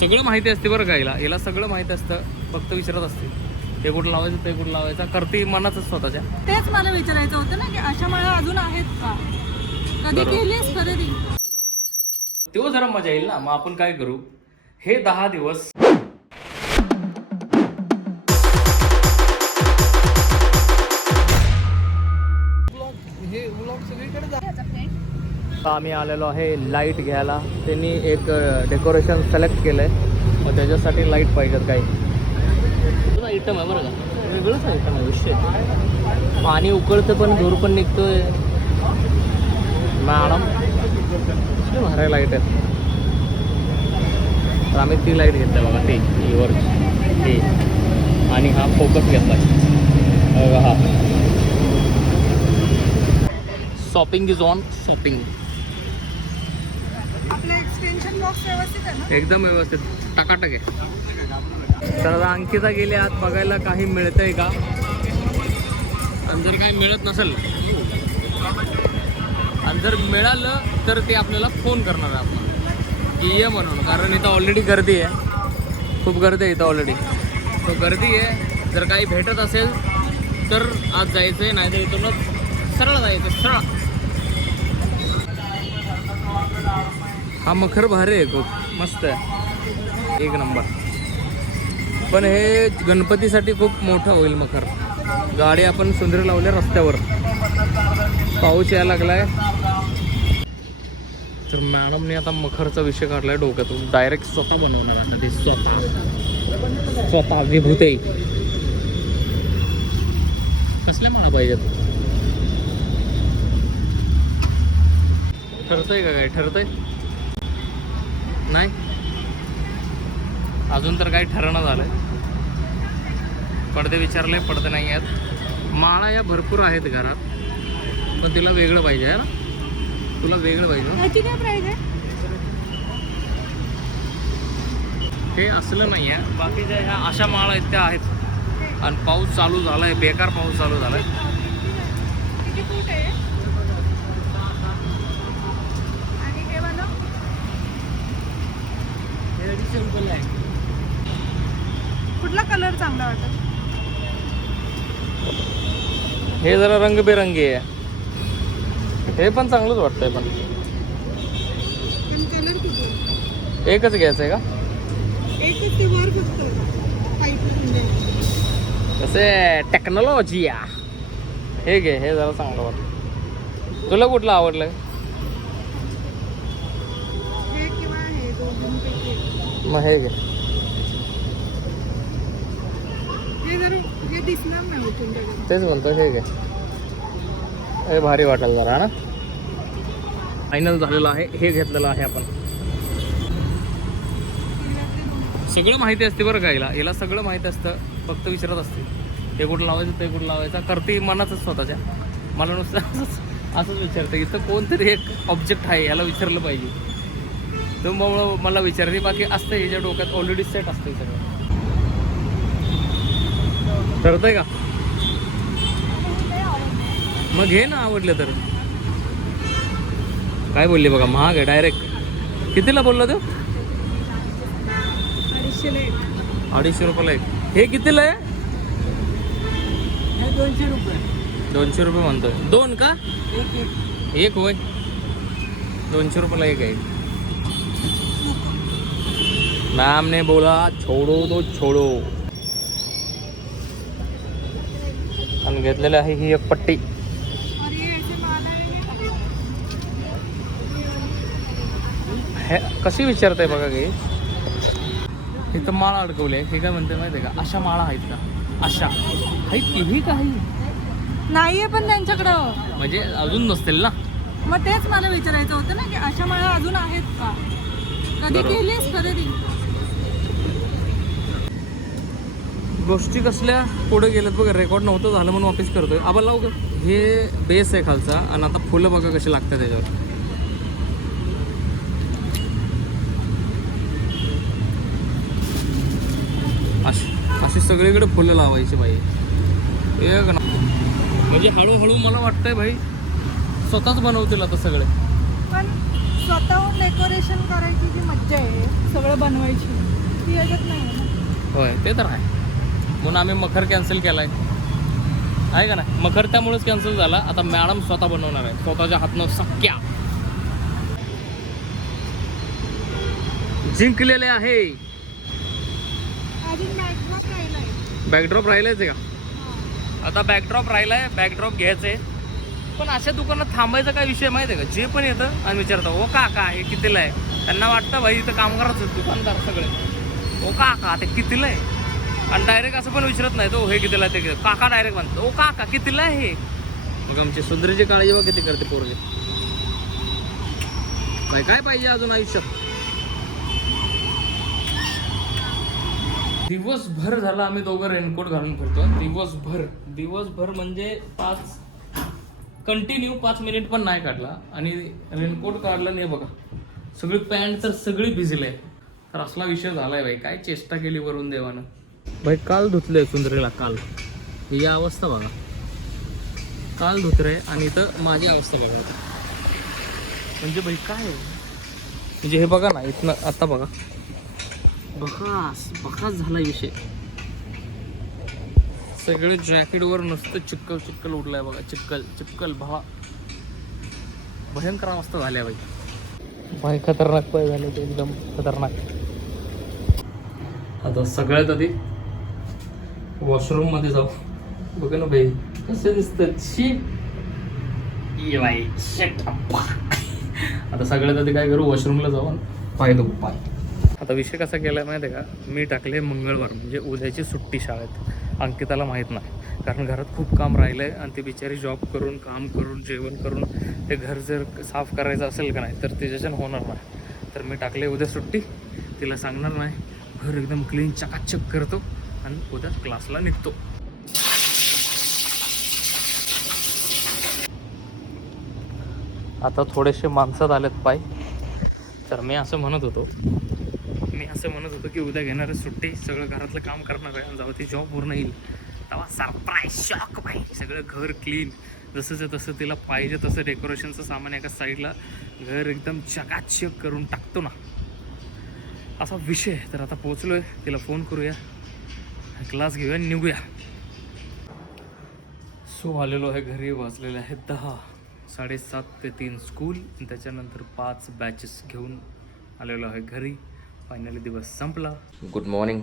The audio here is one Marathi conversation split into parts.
सगळं माहिती असते बरं का हिला. हिला सगळं माहिती असतं फक्त विचारत असते. हे कुठं लावायचं ते कुठं लावायचं. करते मनातच स्वतःच्या. तेच मला विचारायचं होतं ना की अशा माळा अजून आहेत का? कधी बरोबर. केलीस खरेदी? तेव्हा जरा मजा येईल ना. मग आपण काय करू? हे दहा दिवस आम्ही आलेलो आहे लाइट घ्यायला. त्यांनी एक डेकोरेशन सिलेक्ट केलंय. मग त्याच्यासाठी लाइट पाहिजेत काही. आयटम आहे बरं का? वेगळंच आयटम आहे विषय. पाणी उकळतं पण धूर पण निघतोय. मॅडम भारी लाइट आहे. तर आम्ही ती लाइट घेतली बघा ती ही वर. ती. आणि हा फोकस घेतला. हा. शॉपिंग इज ऑन शॉपिंग आपलं एक्सटेन्शन बॉक्स व्यवस्थित आहे ना एकदम व्यवस्थित. टकाटक आहे. तर अंकिता गेले आत. बघायला काही मिळतंय का? आणि जर काही मिळत नसेल आणि जर मिळालं तर ते आपल्याला फोन करणार आहे आपण. की ये म्हणून. कारण इथं ऑलरेडी गर्दी आहे. खूप गर्दी आहे इथं ऑलरेडी तो गर्दी आहे. जर काही भेटत असेल तर आज जायचं आहे नाही तर इथूनच सरळ जायचं सरळ. हा मखर भारी आहे खूप. मस्त आहे. एक नंबर. पण हे गणपतीसाठी खूप मोठं होईल मखर. गाडी आपण सुंदर लावल्या रस्त्यावर. पाऊस यायला लागलाय. तर मॅडमने आता मखरचा विषय काढलाय डोक्यातून. डायरेक्ट स्वतः बनवणार आहे. स्वतः. स्वतः विभूते कसल्या म्हणा पाहिजेत? ठरतंय का काय? ठरतंय? नाही. अजून तर काही ठरणं झालंय. पडदे विचारले पडदे नाही आहेत. माळा या भरपूर आहेत घरात पण तिला वेगळं पाहिजे आहे ना? तुला वेगळं पाहिजे. आहे? ते असलं नाही आहे. बाकीच्या ह्या अशा माळा आहेत त्या आहेत. आणि पाऊस चालू झालाय बेकार पाऊस चालू झालाय. किती फूट आहे आणि हे वाला कुठला कलर चांगला वाटत हे जरा रंगबेरंगी आहे. हे पण चांगलंच वाटतंय पण. आहे? एकच घ्यायचं आहे का कसे टेक्नॉलॉजी हे घे हे जरा चांगलं वाटतं तुला कुठलं आवडलं मग हे घे हे. तेच म्हणतो हे घे. हे भारी वाटेल जरा ना? फायनल झालेलं आहे हे घेतलेलं आहे आपण. सगळं माहिती असते बरं का हिला. हिला सगळं माहिती असतं फक्त विचारत असते. हे कुठं लावायचं ते कुठं लावायचं करते मनातच स्वतःच्या. मला नुसतं असंच असंच विचारते इथं कोणतरी एक ऑब्जेक्ट आहे याला विचारलं पाहिजे. मग मला विचारते बाकी असतं हिच्या डोक्यात ऑलरेडी सेट असतं सगळं. ठरतंय का? मग घे ना आवडलं तर. काय बोलली बघा महाग आहे डायरेक्ट कितीला बोलला तो. अडीचशे रुपयाला एक. हे कितीला आहे? हे दोनशे रुपये. दोनशे रुपये म्हणतोय. दोन का? एक एक. एक होय. दोनशे रुपयाला एक आहे. मॅम ने बोला छोडो तो छोडो. आणि घेतलेली आहे ही एक पट्टी. हे कशी विचारताय बघा की? इथं माळा अडकवली आहे. हे काय म्हणते माहिती आहे का? अशा माळा आहेत का? अशा. आहेत की? ही काही? नाहीये पण त्यांच्याकडं. म्हणजे अजून नसतील ना? मग तेच मला विचारायचं होतं ना की अशा माळा अजून आहेत का? कधी. केलीस खरेदी? गोष्टी कसल्या पुढे गेल्यात बघा रेकॉर्ड नव्हतं झालं म्हणून वापस करतोय. आपण लावू? हे बेस आहे खालचा आणि आता फुलं बघा कशी लागतात त्याच्यावर. अशी अशी सगळीकडे फुलं लावायची बाई. एक ना म्हणजे हळूहळू मला वाटतंय भाई स्वतःच बनवतील आता सगळे. पण स्वतःहून डेकोरेशन करायची जी मज्जा आहे सगळं बनवायची ती याच्यात नाही. होय ते तर आहे. म्हणून आम्ही मखर कॅन्सल केलाय. आहे का ना मखर त्यामुळेच कॅन्सल झाला. आता मॅडम स्वतः बनवणार आहे. स्वतःच्या हातनं सख्या जिंकलेले आहे. बॅकड्रॉप राहिला आहे आहे का? आता बॅकड्रॉप राहिलाय. बॅकड्रॉप घ्यायचंय. पण अशा दुकानात थांबायचा काय विषय माहिती आहे का? जे पण येतं आणि विचारतं ओ काका हे कितीला आहे? त्यांना वाटतं भाई इथं कामगारच दुकानदार सगळे. ओ काका ते कितीला आहे? आणि डायरेक्ट असं पण विचारत नाही तो हे कितीला आहे ते काका डायरेक्ट म्हणतो. ओ काका कितीला आहे हे? मग आमची सुंदरीची काळजी बघ किती करते पोरगे. भाई काय पाहिजे अजून आयुष्यात? दिवसभर झाला आम्ही दोघं रेनकोट घालून फिरतो दिवसभर. दिवसभर म्हणजे पाच कंटिन्यू पाच मिनिट पण नाही काढला. आणि रेनकोट काढला नाही बघा. सगळी पॅन्ट तर सगळी भिजले. तर असला विषय झालाय बाई. काय चेष्टा केली वरून देवानं. भाई काल धुतलंय सुंदरीला काल. ही अवस्था बघा. काल धुतलंय आणि इथं माझी अवस्था बघा. म्हणजे भाई काय आहे? म्हणजे हे बघा ना इथनं आता बघा. बकास बकास झाला विषय. सगळे जॅकेटवर नुसतं चिक्कल चिक्कल उडलाय बघा. चिक्कल चिक्कल भा भयंकर अवस्था झाल्या भाई. भाई खतरनाक पाय झाले ते एकदम खतरनाक. आता सगळ्यात आधी वॉशरूममध्ये जाऊ. बघ ना बाई कसे दिसतात शी ये बाई शेट आता सगळ्यात आधी काय करू? वॉशरूमला जाऊ आणि पाय धुवू पाय. आता विषय कसा केलाय माहिती आहे का? मी टाकले मंगळवार म्हणजे उद्याची सुट्टी शाळेत. अंकिताला माहीत नाही. कारण घरात खूप काम राहिलं आहे आणि ती बिचारी जॉब करून काम करून जेवण करून ते घर जर साफ करायचं असेल का नाही तर तिच्याच्यानं होणार नाही. तर मी टाकले उद्या सुट्टी. तिला सांगणार नाही. घर एकदम क्लीन चकाचक करतो. आणि उद्या क्लासला निघतो. आता थोडेसे माणसात आलेत पाय. तर मी असं म्हणत होतो मी असं म्हणत होतो की उद्या घेणारे सुट्टी सगळं घरातलं काम करणार आहे आणि ती जॉब पूर्ण येईल. तेव्हा सरप्राईज शॉक पाहिजे सगळं घर क्लीन जसं तसं तिला पाहिजे तसं डेकोरेशनचं सामान एका साईडला घर एकदम चकाचक करून टाकतो ना. असा विषय आहे. तर आता पोचलो आहे तिला फोन करूया. क्लास घेऊया आणि निघूया. सो आलेलो आहे घरी वाजलेले आहेत दहा. साडेसात ते तीन स्कूल त्याच्यानंतर पाच बॅचेस घेऊन आलेलो आहे घरी. फायनली दिवस संपला. गुड मॉर्निंग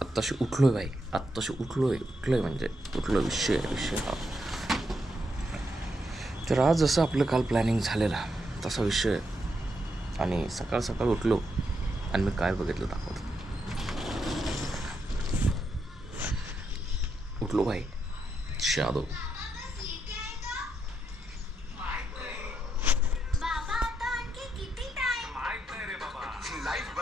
आत्ताशी उठलो आहे बाई आत्ताशी उठलो आहे उठलो आहे म्हणजे उठलो विषय विषय हा. तर आज जसं आपलं काल प्लॅनिंग झालेलं तसा विषय. आणि सकाळ सकाळ उठलो आणि मी काय बघितलं दाखवतो उठलो भाई शादो लाईव्ह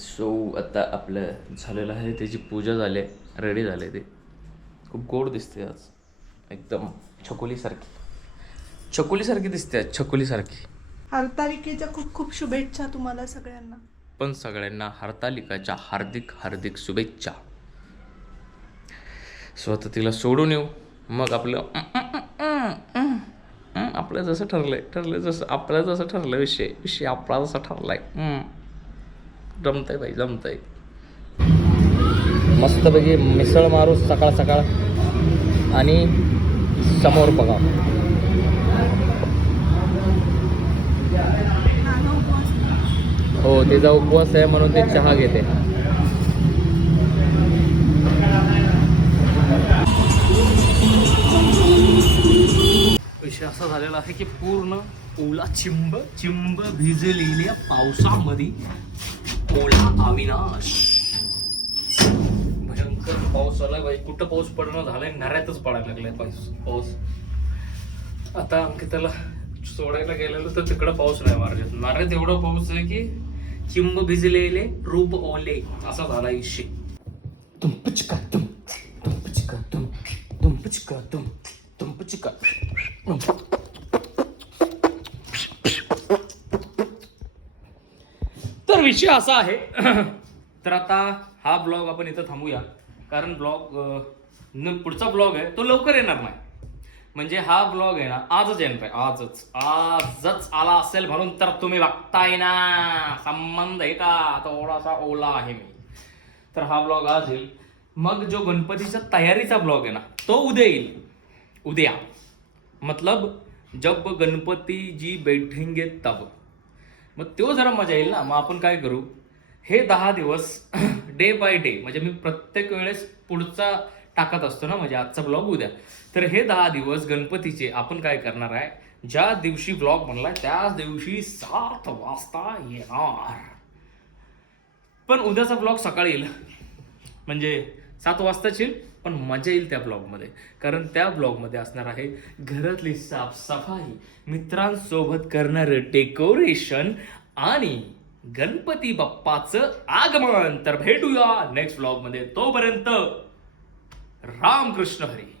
सो आता आपलं झालेलं आहे त्याची पूजा झाली रेडी झाले ते. खूप गोड दिसते आज. एकदम छकुलीसारखी. छकुलीसारखी दिसते आज छकुलीसारखी. हरतालिकेच्या खूप खूप शुभेच्छा तुम्हाला सगळ्यांना. पण सगळ्यांना हरतालिकाच्या हार्दिक हार्दिक शुभेच्छा. सो आता तिला सोडून येऊ. मग आपलं आपलं जसं ठरलंय ठरलंय जसं आपलं जसं ठरलं विषय विषय आपला जसा ठरलाय. जमतंय बाई जमतंय. मस्तपैकी मिसळ मारू सकाळ सकाळ आणि समोर बघा. हो तिचा उपवास आहे म्हणून ते चहा घेते. विषय असा झालेला आहे की पूर्ण ओला चिंब चिंब भिजलेल्या पावसामध्ये ओला अविनाश. भयंकर पाऊस आलाय बाई. कुठं पाऊस पडणं झालाय नऱ्यातच पडायला लागलाय पाऊस. पाऊस. आता अंकिताला सोडायला गेलेलो तर तिकडं पाऊस नाही मार्गात नाऱ्यात एवढा पाऊस आहे की चिंब भिजलेले रूप ओले. असा झाला विषय. तुम पिचका तुम तुम पिचका तुम तुम पिचका तुम विषय असा आहे. तर आता हा ब्लॉग आपण इथं थांबूया. कारण ब्लॉग न पुढचा ब्लॉग आहे तो लवकर येणार नाही. म्हणजे हा ब्लॉग आहे ना आजच येणार आहे आजच. आजच आला असेल म्हणून तर तुम्ही बघताय ना. संबंध आहे का? थोडासा ओला आहे मी. तर हा ब्लॉग आज येईल. मग जो गणपतीच्या तयारीचा ब्लॉग आहे ना तो उद्या येईल. उद्या. मतलब जब गणपती जी बैठेंगे तब. मग तो जरा मजा येईल ना? मग आपण काय करू? हे दहा दिवस डे बाय डे म्हणजे मी प्रत्येक वेळेस पुढचा टाकत असतो ना म्हणजे आजचा ब्लॉग उद्या. तर हे दहा दिवस गणपतीचे आपण काय करणार आहे? ज्या दिवशी ब्लॉग म्हणला त्याच दिवशी सात वाजता येणार. पण उद्याचा ब्लॉग सकाळी येईल. म्हणजे सात वाजताच येईल. पण मजा येईल त्या ब्लॉगमध्ये. कारण त्या ब्लॉगमध्ये असणार आहे घरातली साफसफाई मित्रांसोबत करणारं डेकोरेशन आणि गणपती बाप्पाचं आगमन. तर भेटूया नेक्स्ट ब्लॉगमध्ये तोपर्यंत रामकृष्ण हरी.